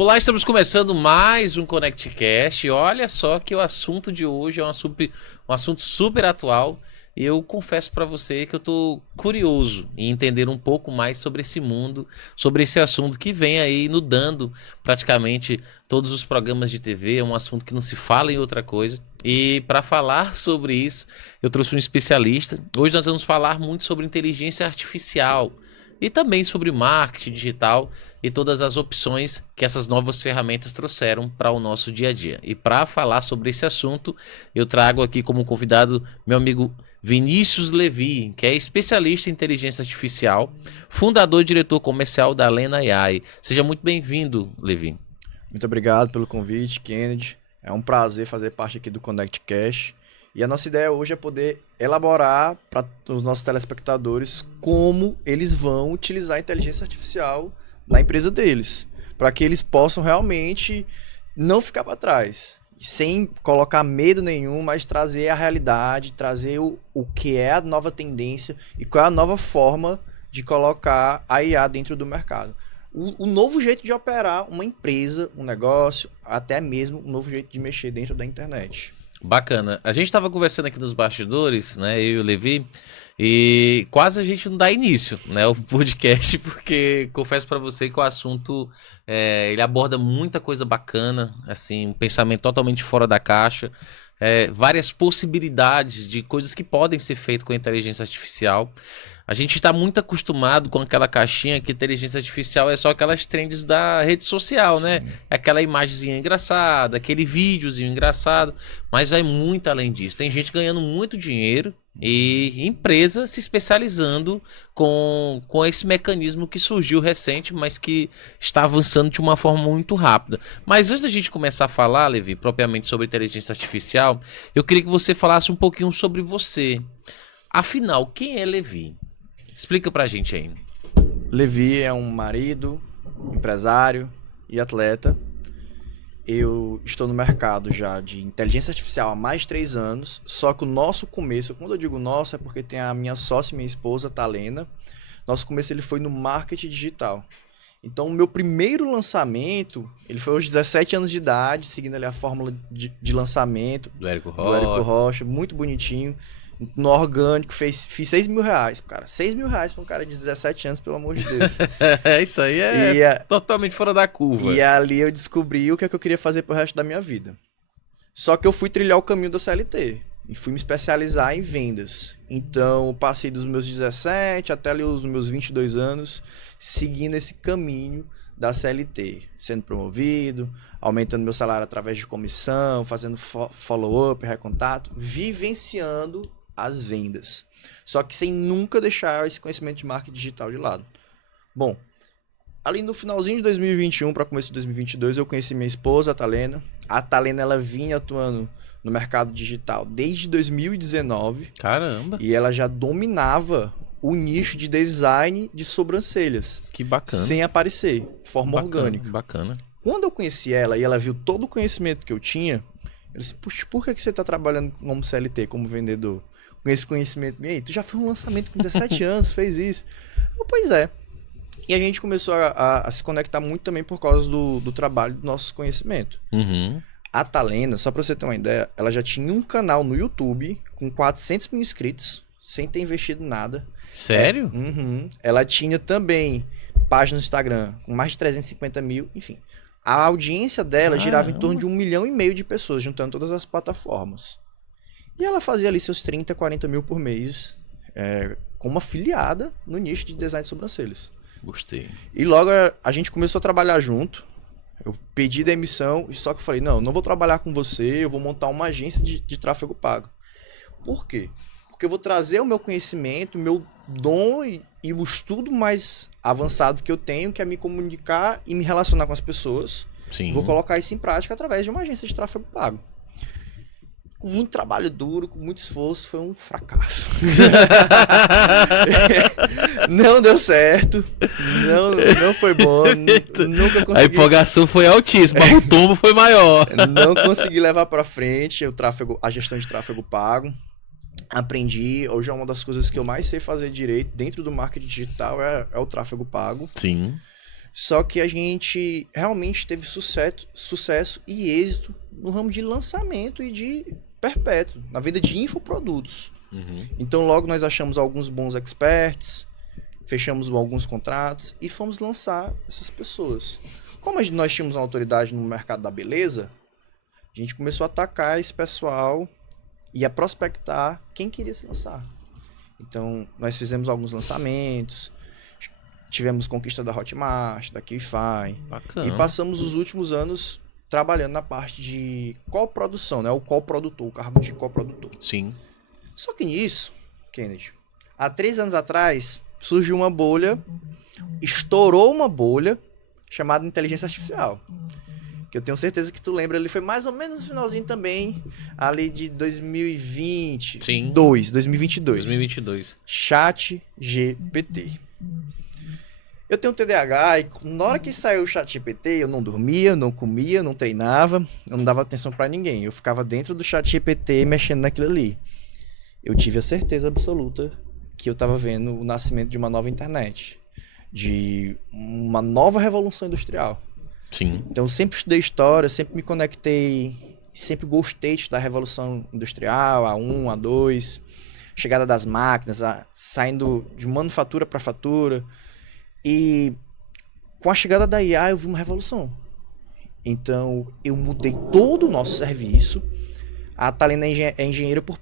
Olá, estamos começando mais um ConnectCast. Olha só que o assunto de hoje é um assunto super atual. Eu confesso para você que eu estou curioso em entender um pouco mais sobre esse mundo, sobre esse assunto que vem aí inundando praticamente todos os programas de TV. É um assunto que não se fala em outra coisa. E para falar sobre isso, eu trouxe um especialista. Hoje nós vamos falar muito sobre inteligência artificial e também sobre marketing digital e todas as opções que essas novas ferramentas trouxeram para o nosso dia a dia. E para falar sobre esse assunto, eu trago aqui como convidado meu amigo Vinícius Levi, que é especialista em inteligência artificial, fundador e diretor comercial da Lena AI. Seja muito bem-vindo, Levi. Muito obrigado pelo convite, Kennedy. É um prazer fazer parte aqui do ConnectCast. E a nossa ideia hoje é poder elaborar para os nossos telespectadores como eles vão utilizar a inteligência artificial na empresa deles, para que eles possam realmente não ficar para trás, sem colocar medo nenhum, mas trazer a realidade, trazer o que é a nova tendência e qual é a nova forma de colocar a IA dentro do mercado. O novo jeito de operar uma empresa, um negócio, até mesmo um novo jeito de mexer dentro da internet. Bacana. A gente estava conversando aqui nos bastidores, né, eu e o Levi, e quase a gente não dá início, né, o podcast, porque confesso para você que o assunto, ele aborda muita coisa bacana, assim, um pensamento totalmente fora da caixa, várias possibilidades de coisas que podem ser feitas com a inteligência artificial. A gente está muito acostumado com aquela caixinha que inteligência artificial é só aquelas trends da rede social, né? É aquela imagenzinha engraçada, aquele videozinho engraçado, mas vai muito além disso. Tem gente ganhando muito dinheiro e empresa se especializando com esse mecanismo que surgiu recente, mas que está avançando de uma forma muito rápida. Mas antes da gente começar a falar, Levi, propriamente sobre inteligência artificial, eu queria que você falasse um pouquinho sobre você. Afinal, quem é Levi? Explica pra gente aí. Levi é um marido, empresário e atleta. Eu estou no mercado já de inteligência artificial há mais de 3 anos, só que o nosso começo, quando eu digo nosso, é porque tem a minha sócia e minha esposa, Talena. Nosso começo ele foi no marketing digital. Então, o meu primeiro lançamento, ele foi aos 17 anos de idade, seguindo ali a fórmula de lançamento Do Érico do Érico Rocha, muito bonitinho. No orgânico, fiz 6 mil reais, cara. 6 mil reais pra um cara de 17 anos, pelo amor de Deus. Isso aí totalmente fora da curva. E ali eu descobri o que é que eu queria fazer pro resto da minha vida. Só que eu fui trilhar o caminho da CLT e fui me especializar em vendas. Então, eu passei dos meus 17 até ali os meus 22 anos, seguindo esse caminho da CLT, sendo promovido, aumentando meu salário através de comissão, fazendo follow-up, recontato, vivenciando as vendas. Só que sem nunca deixar esse conhecimento de marketing digital de lado. Bom, ali no finalzinho de 2021 para começo de 2022, eu conheci minha esposa, a Talena. A Talena, ela vinha atuando no mercado digital desde 2019. Caramba! E ela já dominava o nicho de design de sobrancelhas. Que bacana. Sem aparecer, de forma orgânica. Bacana. Quando eu conheci ela e ela viu todo o conhecimento que eu tinha, eu disse, puxa, por que você está trabalhando como CLT, como vendedor? Com esse conhecimento. E aí, tu já fez um lançamento com 17 anos, fez isso. Pois é. E a gente começou a se conectar muito também por causa do trabalho, do nosso conhecimento. Uhum. A Talena, só pra você ter uma ideia, ela já tinha um canal no YouTube com 400 mil inscritos, sem ter investido nada. Sério? Ela tinha também página no Instagram com mais de 350 mil, enfim. A audiência dela girava em torno de 1,5 milhão de pessoas, juntando todas as plataformas. E ela fazia ali seus 30, 40 mil por mês, como afiliada no nicho de design de sobrancelhas. Gostei. E logo a gente começou a trabalhar junto. Eu pedi demissão, só que eu falei, não vou trabalhar com você, eu vou montar uma agência de tráfego pago. Por quê? Porque eu vou trazer o meu conhecimento, o meu dom e o estudo mais avançado que eu tenho, que é me comunicar e me relacionar com as pessoas. Sim. Vou colocar isso em prática através de uma agência de tráfego pago. Com muito trabalho duro, com muito esforço, foi um fracasso. Não deu certo, não foi bom, nunca consegui. A empolgação foi altíssima, o tombo foi maior. Não consegui levar para frente a gestão de tráfego pago. Aprendi, hoje é uma das coisas que eu mais sei fazer direito dentro do marketing digital é o tráfego pago. Sim. Só que a gente realmente teve sucesso e êxito no ramo de lançamento e de perpétuo, na venda de infoprodutos. Uhum. Então logo nós achamos alguns bons experts, fechamos alguns contratos e fomos lançar essas pessoas. Como nós tínhamos uma autoridade no mercado da beleza, a gente começou a atacar esse pessoal e a prospectar quem queria se lançar. Então nós fizemos alguns lançamentos, tivemos conquista da Hotmart, da Keyfy, Bacana. e passamos os últimos anos trabalhando na parte de coprodução, né? O coprodutor, o cargo de coprodutor. Sim. Só que nisso, Kennedy, há 3 anos atrás, surgiu uma bolha, estourou uma bolha chamada inteligência artificial. Que eu tenho certeza que tu lembra, ele foi mais ou menos no finalzinho também, ali de 2020. Sim. 2022. 2022. Chat GPT. Eu tenho TDAH e na hora que saiu o Chat GPT, eu não dormia, não comia, não treinava, eu não dava atenção pra ninguém. Eu ficava dentro do Chat GPT mexendo naquilo ali. Eu tive a certeza absoluta que eu estava vendo o nascimento de uma nova internet, de uma nova revolução industrial. Sim. Então eu sempre estudei história, sempre me conectei, sempre gostei de estudar a revolução industrial, a 1, a 2, chegada das máquinas, saindo de manufatura para fatura. E com a chegada da IA eu vi uma revolução. Então eu mudei todo o nosso serviço. A Thalena é engenheira por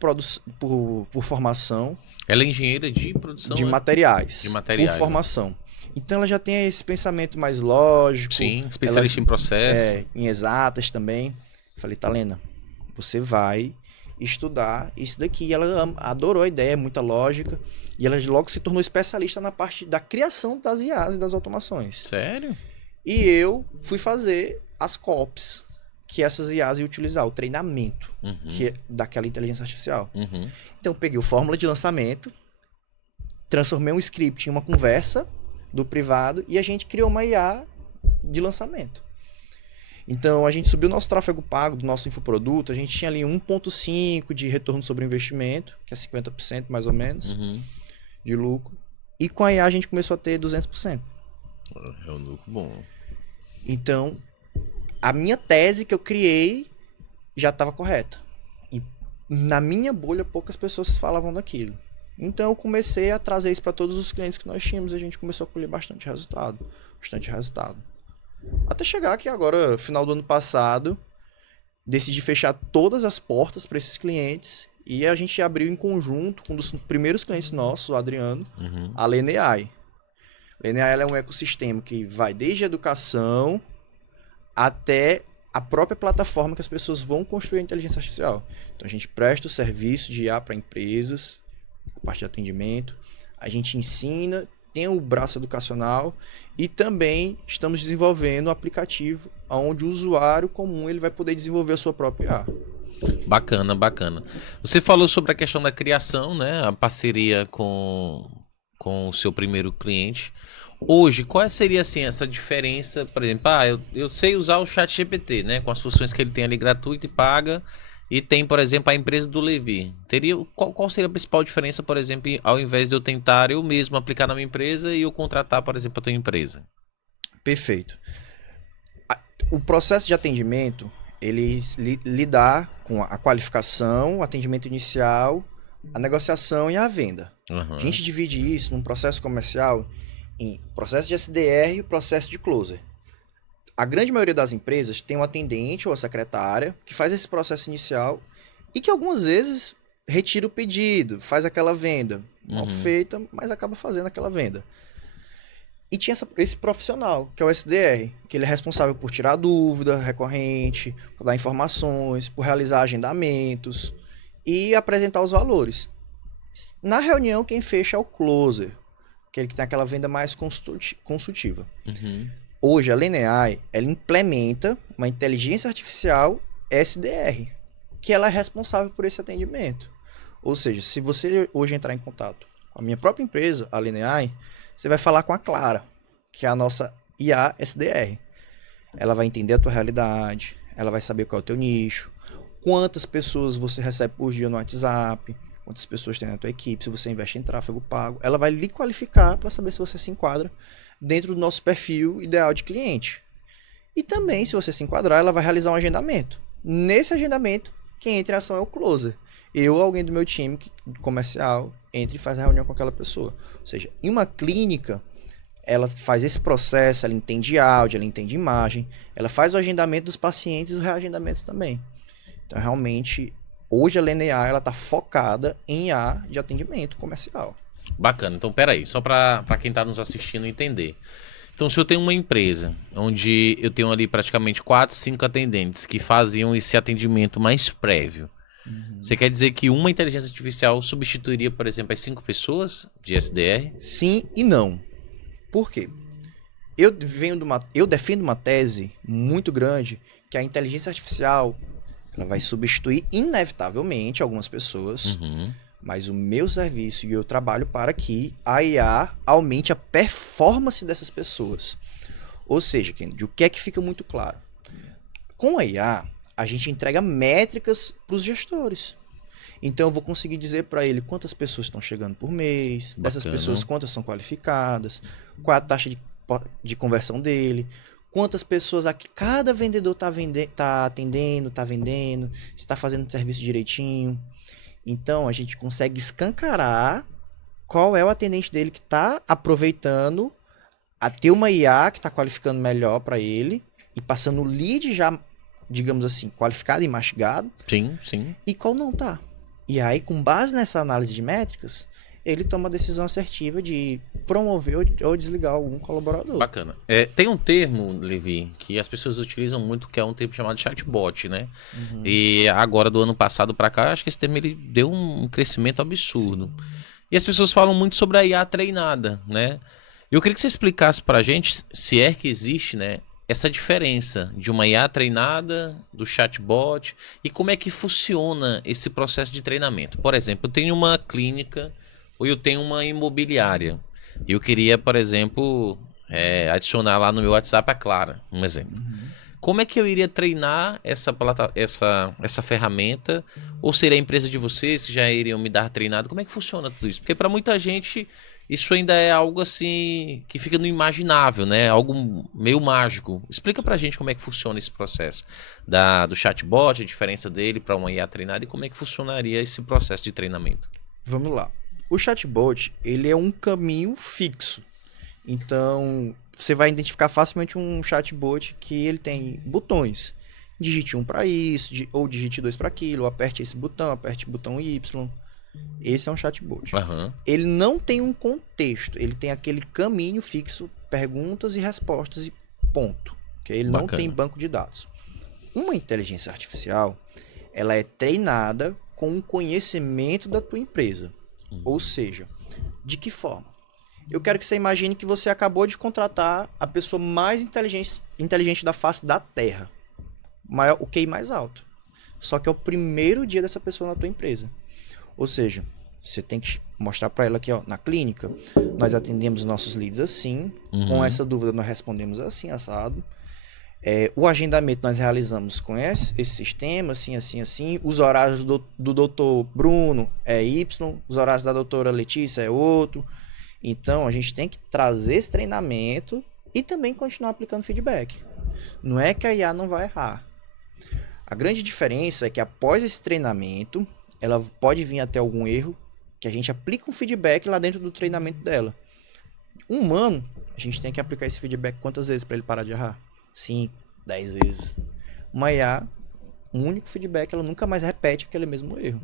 formação. Ela é engenheira de produção, de né? materiais. De materiais, por formação. Então ela já tem esse pensamento mais lógico. Sim, especialista em processo. Em exatas também. Falei, Thalena, você vai estudar isso daqui. E ela adorou a ideia, muita lógica. E ela logo se tornou especialista na parte da criação das IAs e das automações. Sério? E eu fui fazer as COPs que essas IAs iam utilizar, o treinamento que é daquela inteligência artificial. Uhum. Então eu peguei o fórmula de lançamento, transformei um script em uma conversa do privado e a gente criou uma IA de lançamento. Então a gente subiu o nosso tráfego pago do nosso infoproduto, a gente tinha ali 1,5 de retorno sobre o investimento, que é 50% mais ou menos, de lucro. E com a IA a gente começou a ter 200%. É um lucro bom. Então, a minha tese que eu criei já estava correta. E na minha bolha, poucas pessoas falavam daquilo. Então, eu comecei a trazer isso para todos os clientes que nós tínhamos e a gente começou a colher bastante resultado. Até chegar que agora, final do ano passado, decidi fechar todas as portas para esses clientes e a gente abriu em conjunto com um dos primeiros clientes nossos, o Adriano, a LeneAI. LeneAI é um ecossistema que vai desde a educação até a própria plataforma que as pessoas vão construir a inteligência artificial. Então a gente presta o serviço de IA para empresas, a parte de atendimento, a gente ensina, tem o braço educacional e também estamos desenvolvendo um aplicativo onde o usuário comum ele vai poder desenvolver a sua própria IA. Bacana, bacana. Você falou sobre a questão da criação, né? A parceria com o seu primeiro cliente. Hoje, qual seria assim essa diferença? Por exemplo, eu sei usar o ChatGPT, né? Com as funções que ele tem ali gratuito e paga. E tem, por exemplo, a empresa do Levi. Qual seria a principal diferença, por exemplo, ao invés de eu tentar eu mesmo aplicar na minha empresa e eu contratar, por exemplo, a tua empresa? Perfeito. O processo de atendimento, ele lidar com a qualificação, o atendimento inicial, a negociação e a venda. A gente divide isso num processo comercial em processo de SDR e processo de closer. A grande maioria das empresas tem um atendente ou a secretária que faz esse processo inicial e que algumas vezes retira o pedido, faz aquela venda mal feita, mas acaba fazendo aquela venda. E tinha esse profissional, que é o SDR, que ele é responsável por tirar dúvida recorrente, por dar informações, por realizar agendamentos e apresentar os valores. Na reunião, quem fecha é o closer, aquele que tem aquela venda mais consultiva. Hoje, a LeneAI, ela implementa uma inteligência artificial SDR, que ela é responsável por esse atendimento. Ou seja, se você hoje entrar em contato com a minha própria empresa, a LeneAI, você vai falar com a Clara, que é a nossa IA SDR. Ela vai entender a tua realidade, ela vai saber qual é o teu nicho, quantas pessoas você recebe por dia no WhatsApp, quantas pessoas tem na tua equipe, se você investe em tráfego pago. Ela vai lhe qualificar para saber se você se enquadra dentro do nosso perfil ideal de cliente. E também, se você se enquadrar, ela vai realizar um agendamento. Nesse agendamento, quem entra em ação é o closer. Eu ou alguém do meu time comercial entra e faz a reunião com aquela pessoa. Ou seja, em uma clínica, ela faz esse processo, ela entende áudio, ela entende imagem, ela faz o agendamento dos pacientes e os reagendamentos também. Então, realmente, hoje a Lena IA, ela está focada em IA de atendimento comercial. Bacana. Então, peraí, só para quem está nos assistindo entender. Então, se eu tenho uma empresa onde eu tenho ali praticamente 4, 5 atendentes que faziam esse atendimento mais prévio, você quer dizer que uma inteligência artificial substituiria, por exemplo, as 5 pessoas de SDR? Sim e não. Por quê? Eu defendo uma tese muito grande que a inteligência artificial ela vai substituir inevitavelmente algumas pessoas, mas o meu serviço e eu trabalho para que a IA aumente a performance dessas pessoas. Ou seja, Kennedy, o que é que fica muito claro? Com a IA, a gente entrega métricas para os gestores. Então eu vou conseguir dizer para ele quantas pessoas estão chegando por mês, dessas pessoas quantas são qualificadas, qual é a taxa de conversão dele, quantas pessoas aqui cada vendedor está atendendo, está vendendo, está fazendo o serviço direitinho. Então a gente consegue escancarar qual é o atendente dele que está aproveitando a ter uma IA que está qualificando melhor para ele e passando o lead já, digamos assim, qualificado e mastigado. Sim, sim. E qual não tá. E aí, com base nessa análise de métricas, ele toma a decisão assertiva de promover ou desligar algum colaborador. Bacana. Tem um termo, Levi, que as pessoas utilizam muito, que é um termo chamado chatbot, né? E agora, do ano passado para cá, acho que esse termo ele deu um crescimento absurdo. Sim. E as pessoas falam muito sobre a IA treinada, né? Eu queria que você explicasse pra gente, se é que existe, né? Essa diferença de uma IA treinada, do chatbot, e como é que funciona esse processo de treinamento. Por exemplo, eu tenho uma clínica ou eu tenho uma imobiliária. Eu queria, por exemplo, adicionar lá no meu WhatsApp a Clara, um exemplo. Como é que eu iria treinar essa ferramenta? Ou seria a empresa de vocês que já iriam me dar treinado? Como é que funciona tudo isso? Porque para muita gente isso ainda é algo assim que fica no imaginável, né? Algo meio mágico. Explica pra gente como é que funciona esse processo do chatbot, a diferença dele para uma IA treinada e como é que funcionaria esse processo de treinamento. Vamos lá. O chatbot, ele é um caminho fixo. Então, você vai identificar facilmente um chatbot que ele tem botões. Digite um para isso, ou digite 2 para aquilo, ou aperte esse botão, aperte o botão Y. Esse é um chatbot. Ele não tem um contexto, ele tem aquele caminho fixo, perguntas e respostas e ponto. Okay? Ele não tem banco de dados. Uma inteligência artificial, ela é treinada com um conhecimento da tua empresa. Ou seja, de que forma? Eu quero que você imagine que você acabou de contratar a pessoa mais inteligente da face da Terra. O QI mais alto. Só que é o primeiro dia dessa pessoa na tua empresa. Ou seja, você tem que mostrar para ela que na clínica nós atendemos nossos leads assim, com essa dúvida nós respondemos assim, assado. O agendamento nós realizamos com esse sistema, assim, assim, assim. Os horários do doutor Bruno é Y, os horários da doutora Letícia é outro. Então, a gente tem que trazer esse treinamento e também continuar aplicando feedback. Não é que a IA não vai errar. A grande diferença é que após esse treinamento, ela pode vir até algum erro, que a gente aplica um feedback lá dentro do treinamento dela. Um humano, a gente tem que aplicar esse feedback quantas vezes para ele parar de errar? 5, 10 vezes. Uma IA, um único feedback, ela nunca mais repete aquele mesmo erro.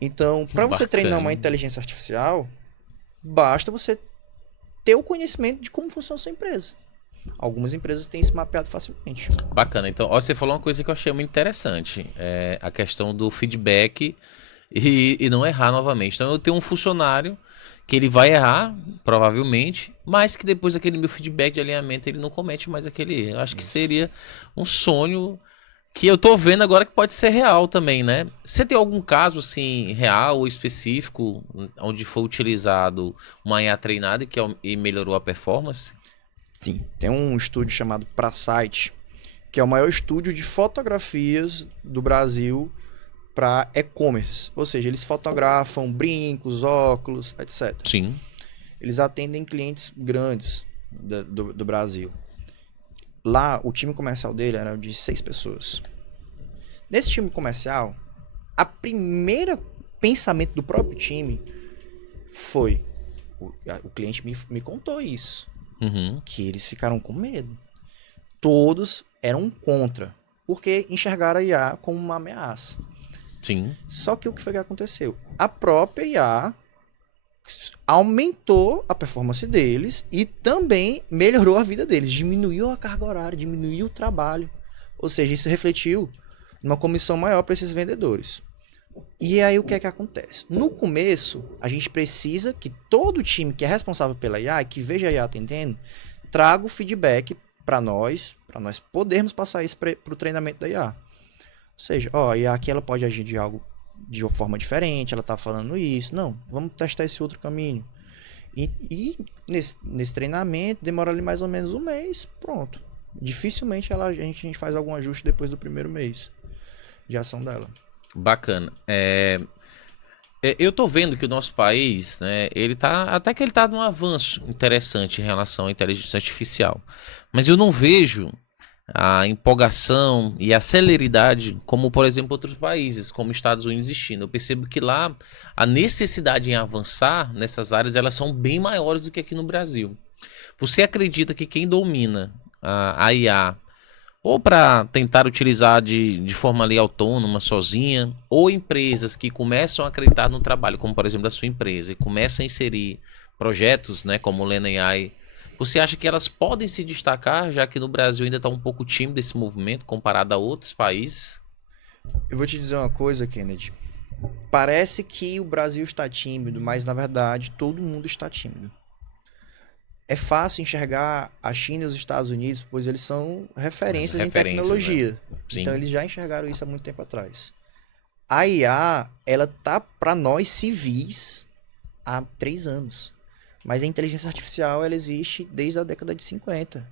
Então, para você treinar uma inteligência artificial, basta você ter o conhecimento de como funciona a sua empresa. Algumas empresas têm isso mapeado facilmente. Bacana. Então, você falou uma coisa que eu achei muito interessante. A questão do feedback e não errar novamente. Então, eu tenho um funcionário que ele vai errar, provavelmente, mas que depois daquele meu feedback de alinhamento ele não comete mais aquele erro. Eu acho que seria um sonho que eu tô vendo agora que pode ser real também, né? Você tem algum caso, assim, real ou específico, onde foi utilizado uma IA treinada e melhorou a performance? Sim, tem um estúdio chamado Prasite, que é o maior estúdio de fotografias do Brasil para e-commerce, ou seja, eles fotografam brincos, óculos, etc. Sim. Eles atendem clientes grandes do Brasil. Lá, o time comercial dele era de 6 pessoas. Nesse time comercial, a primeira pensamento do próprio time foi, o cliente me contou isso, Uhum. que eles ficaram com medo. Todos eram contra, porque enxergaram a IA como uma ameaça. Sim. Só que o que foi que aconteceu? A própria IA aumentou a performance deles e também melhorou a vida deles, diminuiu a carga horária, diminuiu o trabalho. Ou seja, isso refletiu numa comissão maior para esses vendedores. E aí o que é que acontece? No começo, a gente precisa que todo time que é responsável pela IA, que veja a IA atendendo, traga o feedback para nós podermos passar isso para o treinamento da IA. Ou seja, a IA aqui ela pode agir de uma forma diferente, ela está falando isso. Não, vamos testar esse outro caminho. E nesse treinamento demora ali mais ou menos um mês, pronto. Dificilmente a gente faz algum ajuste depois do primeiro mês de ação dela. Bacana. Eu tô vendo que o nosso país, né, até que ele tá num avanço interessante em relação à inteligência artificial. Mas eu não vejo a empolgação e a celeridade como, por exemplo, outros países, como Estados Unidos e China. Eu percebo que lá a necessidade em avançar nessas áreas, elas são bem maiores do que aqui no Brasil. Você acredita que quem domina a IA ou para tentar utilizar de forma ali autônoma, sozinha, ou empresas que começam a acreditar no trabalho, como por exemplo da sua empresa, e começam a inserir projetos, né, como o Lena AI, você acha que elas podem se destacar, já que no Brasil ainda está um pouco tímido esse movimento comparado a outros países? Eu vou te dizer uma coisa, Kennedy. Parece que o Brasil está tímido, mas na verdade todo mundo está tímido. É fácil enxergar a China e os Estados Unidos, pois eles são referências em tecnologia. Né? Então eles já enxergaram isso há muito tempo atrás. A IA, ela tá para nós civis há 3 anos. Mas a inteligência artificial, ela existe desde a década de 50,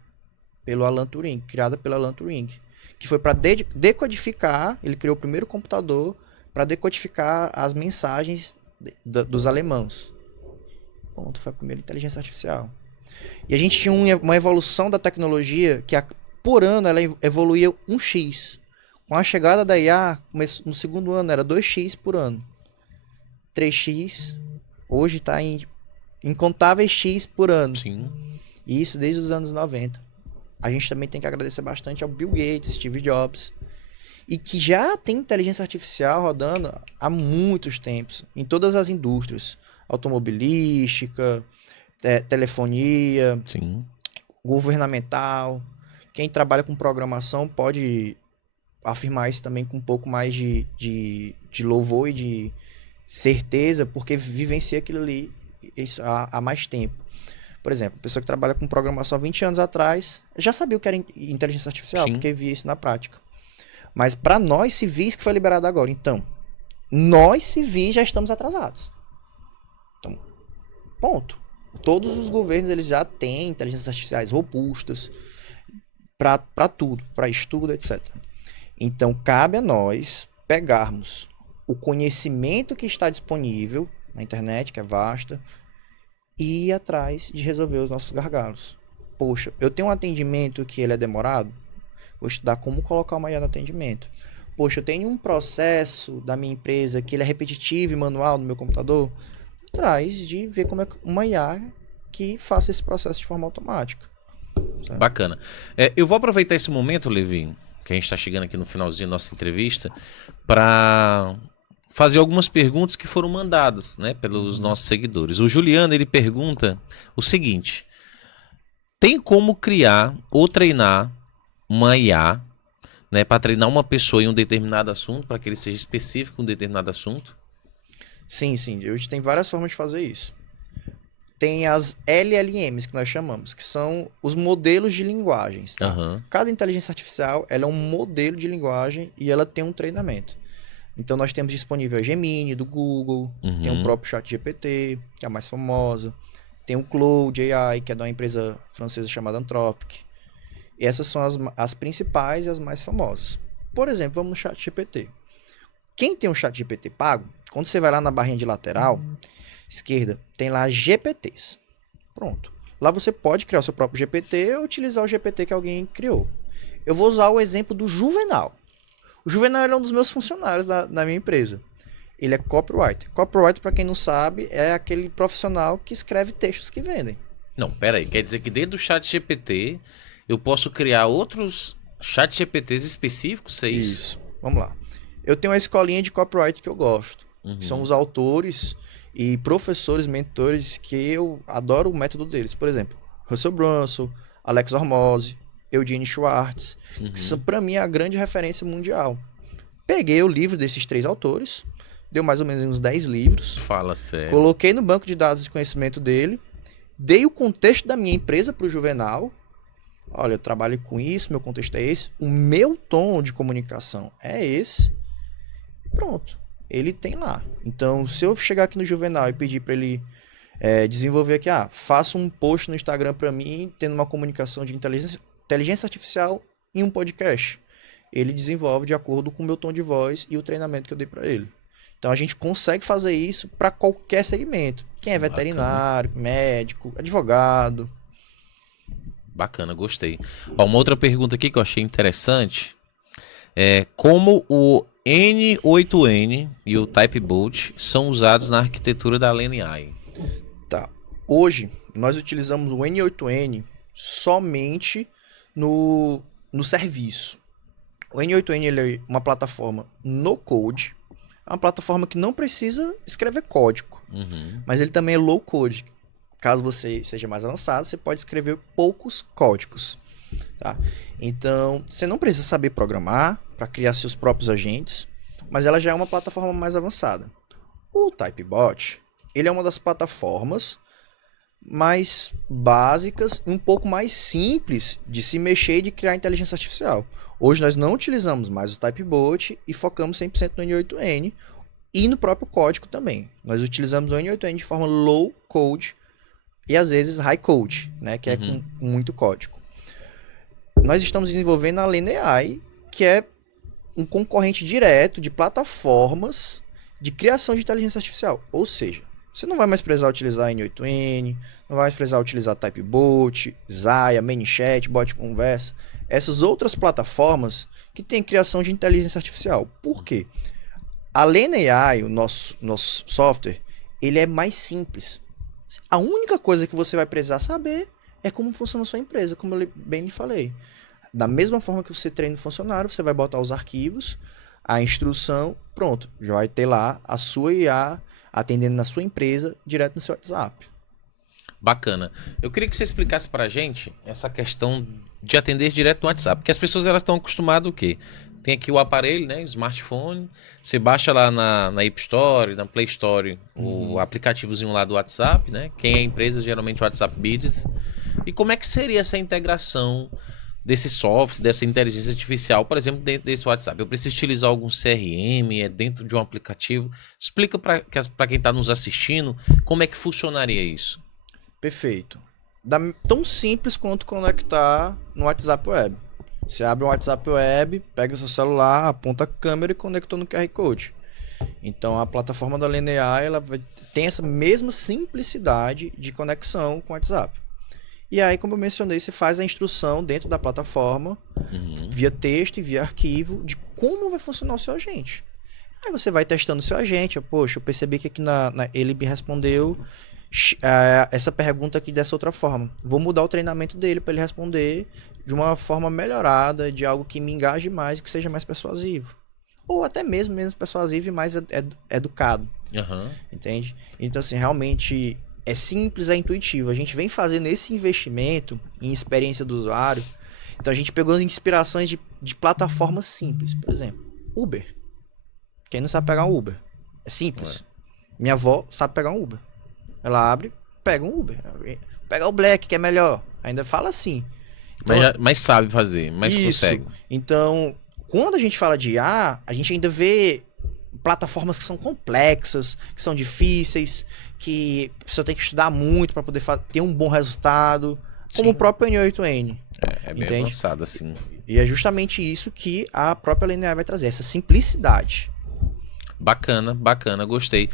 pelo Alan Turing, criada pelo Alan Turing, que foi para decodificar, ele criou o primeiro computador para decodificar as mensagens dos alemãos. Ponto, foi a primeira inteligência artificial. E a gente tinha uma evolução da tecnologia que por ano ela evoluía 1x. Com a chegada da IA, no segundo ano era 2x por ano. 3x, hoje está em incontáveis x por ano. Sim. E isso desde os anos 90. A gente também tem que agradecer bastante ao Bill Gates, Steve Jobs, e que já tem inteligência artificial rodando há muitos tempos, em todas as indústrias, automobilística, telefonia, Sim. governamental. Quem trabalha com programação pode afirmar isso também com um pouco mais de louvor e de certeza, porque vivencia aquilo ali isso há mais tempo. Por exemplo, a pessoa que trabalha com programação há 20 anos atrás já sabia o que era inteligência artificial, Sim. porque via isso na prática. Mas para nós civis que foi liberado agora. Então, nós civis já estamos atrasados. Então, ponto. Todos os governos eles já têm inteligências artificiais robustas para tudo, para estudo, etc. Então, cabe a nós pegarmos o conhecimento que está disponível na internet, que é vasta, e ir atrás de resolver os nossos gargalos. Poxa, eu tenho um atendimento que ele é demorado, vou estudar como colocar uma IA no atendimento. Poxa, eu tenho um processo da minha empresa que ele é repetitivo e manual no meu computador, atrás de ver como é uma IA que faça esse processo de forma automática. Tá? Bacana. Eu vou aproveitar esse momento, Levi, que a gente está chegando aqui no finalzinho da nossa entrevista, para fazer algumas perguntas que foram mandadas, né, pelos nossos seguidores. O Juliano, ele pergunta o seguinte: tem como criar ou treinar uma IA, né, para treinar uma pessoa em um determinado assunto, para que ele seja específico em um determinado assunto? Sim. Hoje tem várias formas de fazer isso. Tem as LLMs, que nós chamamos, que são os modelos de linguagens. Tá? Uhum. Cada inteligência artificial ela é um modelo de linguagem e ela tem um treinamento. Então, nós temos disponível a Gemini, do Google, tem o próprio ChatGPT, que é a mais famosa, tem o Claude AI, que é de uma empresa francesa chamada Anthropic. E essas são as principais e as mais famosas. Por exemplo, vamos no ChatGPT. Quem tem um chat GPT pago, quando você vai lá na barrinha de lateral esquerda, tem lá GPTs. Pronto. Lá você pode criar o seu próprio GPT ou utilizar o GPT que alguém criou. Eu vou usar o exemplo do Juvenal. O Juvenal é um dos meus funcionários da minha empresa. Ele é copywriter. Copywriter, para quem não sabe, é aquele profissional que escreve textos que vendem. Não, pera aí. Quer dizer que dentro do chat GPT eu posso criar outros chat GPTs específicos, é isso? Isso. Vamos lá. Eu tenho uma escolinha de copyright que eu gosto. Uhum. São os autores e professores, mentores, que eu adoro o método deles. Por exemplo, Russell Brunson, Alex Hormozzi, Eugene Schwartz, que são, para mim, a grande referência mundial. Peguei o livro desses 3 autores, deu mais ou menos uns 10 livros. Fala sério. Coloquei no banco de dados de conhecimento dele, dei o contexto da minha empresa para o Juvenal. Olha, eu trabalho com isso, meu contexto é esse, o meu tom de comunicação é esse. Pronto, ele tem lá. Então, se eu chegar aqui no Juvenal e pedir para ele desenvolver aqui, faça um post no Instagram para mim, tendo uma comunicação de inteligência artificial em um podcast, ele desenvolve de acordo com o meu tom de voz e o treinamento que eu dei para ele. Então, a gente consegue fazer isso para qualquer segmento. Quem é veterinário, médico, advogado. Bacana, gostei. Ó, uma outra pergunta aqui que eu achei interessante é como o N8N e o Typebot são usados na arquitetura da LeanAI. Tá. Hoje, nós utilizamos o N8N somente no serviço. O N8N ele é uma plataforma no code, é uma plataforma que não precisa escrever código, mas ele também é low code. Caso você seja mais avançado, você pode escrever poucos códigos. Tá? Então, você não precisa saber programar para criar seus próprios agentes, mas ela já é uma plataforma mais avançada. O Typebot, ele é uma das plataformas mais básicas e um pouco mais simples de se mexer e de criar inteligência artificial. Hoje nós não utilizamos mais o Typebot e focamos 100% no N8N e no próprio código também. Nós utilizamos o N8N de forma low code e às vezes high code, né, que é com muito código. Nós estamos desenvolvendo a LeanAI, que é um concorrente direto de plataformas de criação de inteligência artificial. Ou seja, você não vai mais precisar utilizar N8N, não vai mais precisar utilizar Typebot, Zaya, ManyChat, Bot Conversa, essas outras plataformas que têm criação de inteligência artificial. Por quê? A LeanAI, o nosso software, ele é mais simples. A única coisa que você vai precisar saber é como funciona a sua empresa, como eu bem lhe falei. Da mesma forma que você treina o funcionário, você vai botar os arquivos, a instrução, pronto. Já vai ter lá a sua IA atendendo na sua empresa, direto no seu WhatsApp. Bacana. Eu queria que você explicasse pra gente essa questão de atender direto no WhatsApp. Porque as pessoas elas estão acostumadas o quê? Tem aqui o aparelho, né? Smartphone. Você baixa lá na App Store, na Play Store, o aplicativozinho lá do WhatsApp, né? Quem é empresa, geralmente o WhatsApp Business. E como é que seria essa integração desse software, dessa inteligência artificial, por exemplo, dentro desse WhatsApp? Eu preciso utilizar algum CRM, é dentro de um aplicativo? Explica para quem está nos assistindo como é que funcionaria isso. Perfeito. Tão simples quanto conectar no WhatsApp Web. Você abre um WhatsApp Web, pega seu celular, aponta a câmera e conectou no QR Code. Então, a plataforma da LeanAI tem essa mesma simplicidade de conexão com o WhatsApp. E aí, como eu mencionei, você faz a instrução dentro da plataforma, via texto e via arquivo, de como vai funcionar o seu agente. Aí você vai testando o seu agente. Poxa, eu percebi que aqui ele me respondeu essa pergunta aqui dessa outra forma. Vou mudar o treinamento dele para ele responder de uma forma melhorada, de algo que me engaje mais e que seja mais persuasivo. Ou até mesmo menos persuasivo e mais educado. Entende? Então, assim, realmente é simples, é intuitivo. A gente vem fazendo esse investimento em experiência do usuário. Então, a gente pegou as inspirações de plataformas simples. Por exemplo, Uber. Quem não sabe pegar um Uber? É simples. Minha avó sabe pegar um Uber. Ela abre, pega um Uber. Pega o Black, que é melhor. Ainda fala assim. Então, mas sabe fazer, mas consegue. Então, quando a gente fala de IA, a gente ainda vê plataformas que são complexas, que são difíceis, que a pessoa tem que estudar muito para poder ter um bom resultado, como o próprio N8N. É bem avançado, assim. E é justamente isso que a própria LeanAI vai trazer, essa simplicidade. Bacana, bacana, gostei.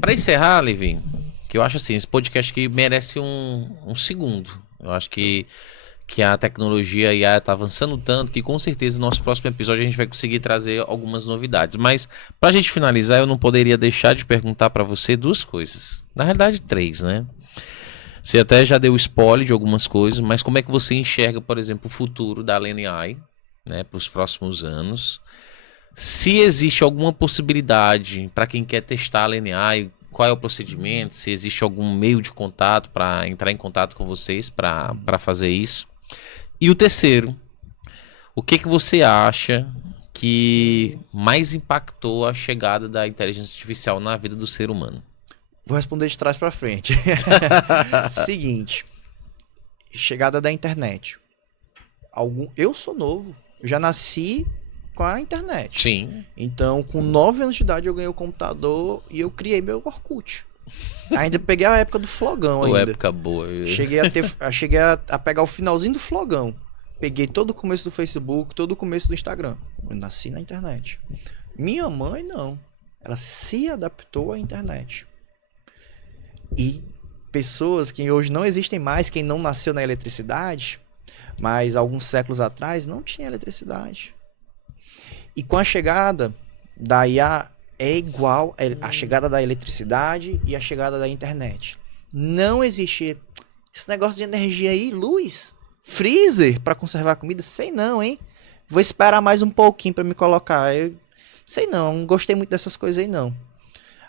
Para encerrar, Levi, que eu acho assim, esse podcast aqui merece um segundo. Eu acho que a tecnologia IA está avançando tanto que com certeza no nosso próximo episódio a gente vai conseguir trazer algumas novidades. Mas para a gente finalizar, eu não poderia deixar de perguntar para você duas coisas. Na realidade, três, né? Você até já deu spoiler de algumas coisas, mas como é que você enxerga, por exemplo, o futuro da Lane AI, né, para os próximos anos? Se existe alguma possibilidade para quem quer testar a Lane AI, qual é o procedimento? Se existe algum meio de contato para entrar em contato com vocês para fazer isso? E o terceiro, o que você acha que mais impactou a chegada da inteligência artificial na vida do ser humano? Vou responder de trás pra frente. Seguinte, chegada da internet. Eu sou novo, eu já nasci com a internet. Sim. Então, com 9 anos de idade, eu ganhei o computador e eu criei meu Orkut. Ainda peguei a época do flogão ainda. Época boa. Cheguei a pegar o finalzinho do flogão. Peguei todo o começo do Facebook, todo o começo do Instagram. Eu nasci na internet. Minha mãe, não. Ela se adaptou à internet. E pessoas que hoje não existem mais, quem não nasceu na eletricidade, mas alguns séculos atrás não tinha eletricidade. E com a chegada da IA, é igual a chegada da eletricidade e a chegada da internet. Não existe esse negócio de energia aí, luz, freezer para conservar comida, sei não, hein? Vou esperar mais um pouquinho para me colocar. Sei não gostei muito dessas coisas aí não.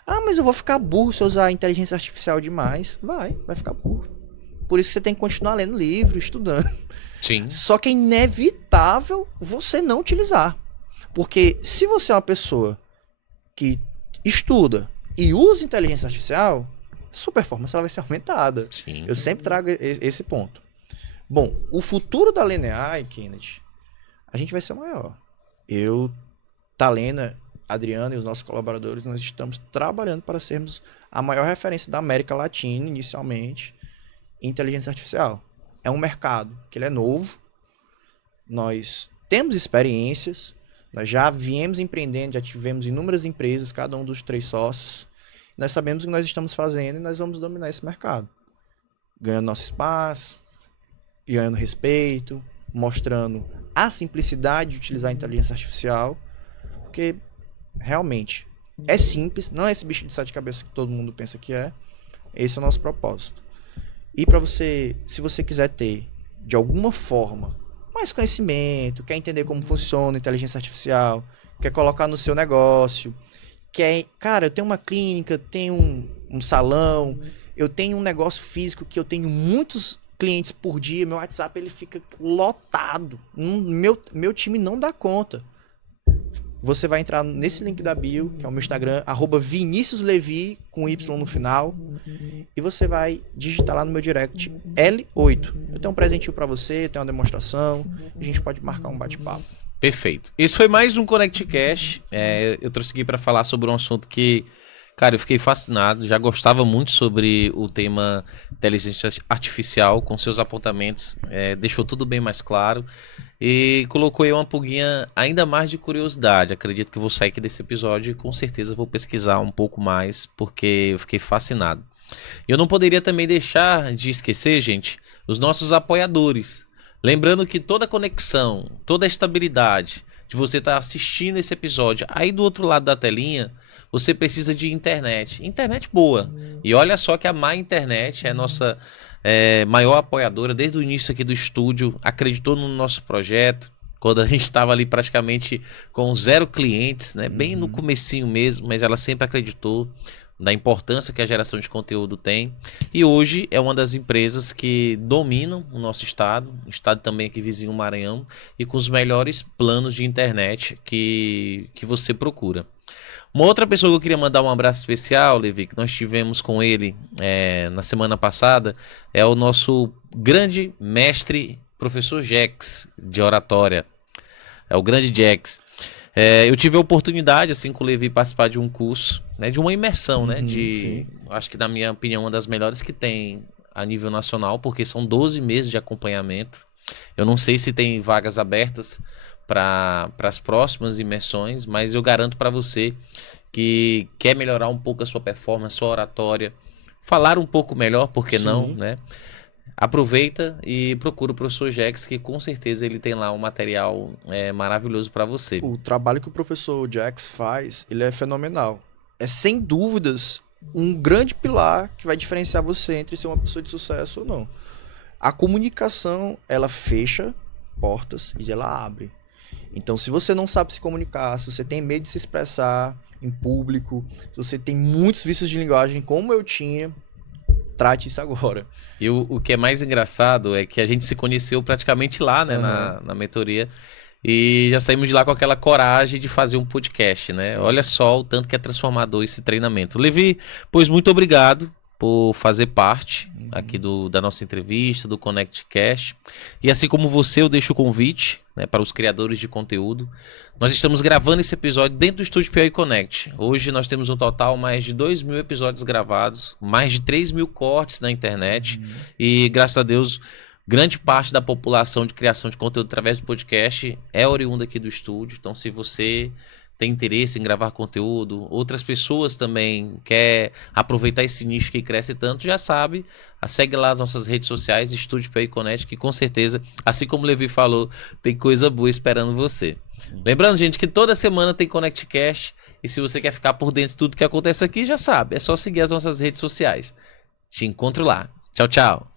Ah, mas eu vou ficar burro se eu usar a inteligência artificial demais. Vai ficar burro. Por isso que você tem que continuar lendo livro, estudando. Sim. Só que é inevitável você não utilizar. Porque se você é uma pessoa que estuda e usa inteligência artificial, sua performance ela vai ser aumentada. Sim. Eu sempre trago esse ponto. Bom, o futuro da Lane AI, Kennedy, a gente vai ser o maior. Eu, Talena, Adriana e os nossos colaboradores, nós estamos trabalhando para sermos a maior referência da América Latina, inicialmente, em inteligência artificial. É um mercado que ele é novo, nós temos experiências, nós já viemos empreendendo, já tivemos inúmeras empresas, cada um dos 3 sócios. Nós sabemos o que nós estamos fazendo e nós vamos dominar esse mercado. Ganhando nosso espaço, ganhando respeito, mostrando a simplicidade de utilizar a inteligência artificial. Porque, realmente, é simples, não é esse bicho de 7 cabeças que todo mundo pensa que é. Esse é o nosso propósito. E para você, se você quiser ter, de alguma forma, mais conhecimento, quer entender como funciona a inteligência artificial, quer colocar no seu negócio, cara, eu tenho uma clínica, tenho um salão, eu tenho um negócio físico que eu tenho muitos clientes por dia, meu WhatsApp ele fica lotado, meu time não dá conta. Você vai entrar nesse link da bio, que é o meu Instagram, @ViniciusLevi, com Y no final, e você vai digitar lá no meu direct L8. Eu tenho um presentinho para você, tenho uma demonstração, a gente pode marcar um bate-papo. Perfeito. Esse foi mais um Connect Cash. Eu trouxe aqui para falar sobre um assunto que, cara, eu fiquei fascinado. Já gostava muito sobre o tema inteligência artificial, com seus apontamentos. Deixou tudo bem mais claro. E colocou aí uma pulguinha ainda mais de curiosidade. Acredito que vou sair aqui desse episódio e com certeza vou pesquisar um pouco mais, porque eu fiquei fascinado. Eu não poderia também deixar de esquecer, gente, os nossos apoiadores. Lembrando que toda a conexão, toda a estabilidade de você estar assistindo esse episódio, aí do outro lado da telinha, você precisa de internet. Internet boa. E olha só que a Má Internet é a nossa maior apoiadora desde o início aqui do estúdio, acreditou no nosso projeto, quando a gente estava ali praticamente com 0 clientes, né? Bem no comecinho mesmo, mas ela sempre acreditou da importância que a geração de conteúdo tem. E hoje é uma das empresas que dominam o nosso estado também aqui vizinho Maranhão, e com os melhores planos de internet que você procura. Uma outra pessoa que eu queria mandar um abraço especial, Levi, que nós tivemos com ele na semana passada, é o nosso grande mestre, professor Jex, de oratória. É o grande Jex. Eu tive a oportunidade, assim, com o Levi, participar de um curso, né, de uma imersão, né, acho que, na minha opinião, uma das melhores que tem a nível nacional, porque são 12 meses de acompanhamento. Eu não sei se tem vagas abertas para as próximas imersões, mas eu garanto para você que quer melhorar um pouco a sua performance, a sua oratória, falar um pouco melhor, por que não, né? Aproveita e procura o professor Jax, que com certeza ele tem lá um material maravilhoso para você. O trabalho que o professor Jax faz, ele é fenomenal. É sem dúvidas um grande pilar que vai diferenciar você entre ser uma pessoa de sucesso ou não. A comunicação, ela fecha portas e ela abre. Então, se você não sabe se comunicar, se você tem medo de se expressar em público, se você tem muitos vícios de linguagem, como eu tinha, trate isso agora. E o que é mais engraçado é que a gente se conheceu praticamente lá, né, na mentoria, e já saímos de lá com aquela coragem de fazer um podcast, né? Olha só o tanto que é transformador esse treinamento. Levi, pois muito obrigado por fazer parte aqui da nossa entrevista, do ConnectCast. E assim como você, eu deixo o convite, né, para os criadores de conteúdo. Nós estamos gravando esse episódio dentro do Estúdio Piauí Connect. Hoje nós temos um total mais de 2.000 episódios gravados, mais de 3.000 cortes na internet. E graças a Deus, grande parte da população de criação de conteúdo através do podcast é oriunda aqui do estúdio. Então, se você tem interesse em gravar conteúdo, outras pessoas também quer aproveitar esse nicho que cresce tanto, já sabe, segue lá as nossas redes sociais, Estúdio Piauí Connect, que com certeza, assim como o Levi falou, tem coisa boa esperando você. Lembrando, gente, que toda semana tem ConnectCast, e se você quer ficar por dentro de tudo que acontece aqui, já sabe, é só seguir as nossas redes sociais. Te encontro lá. Tchau, tchau.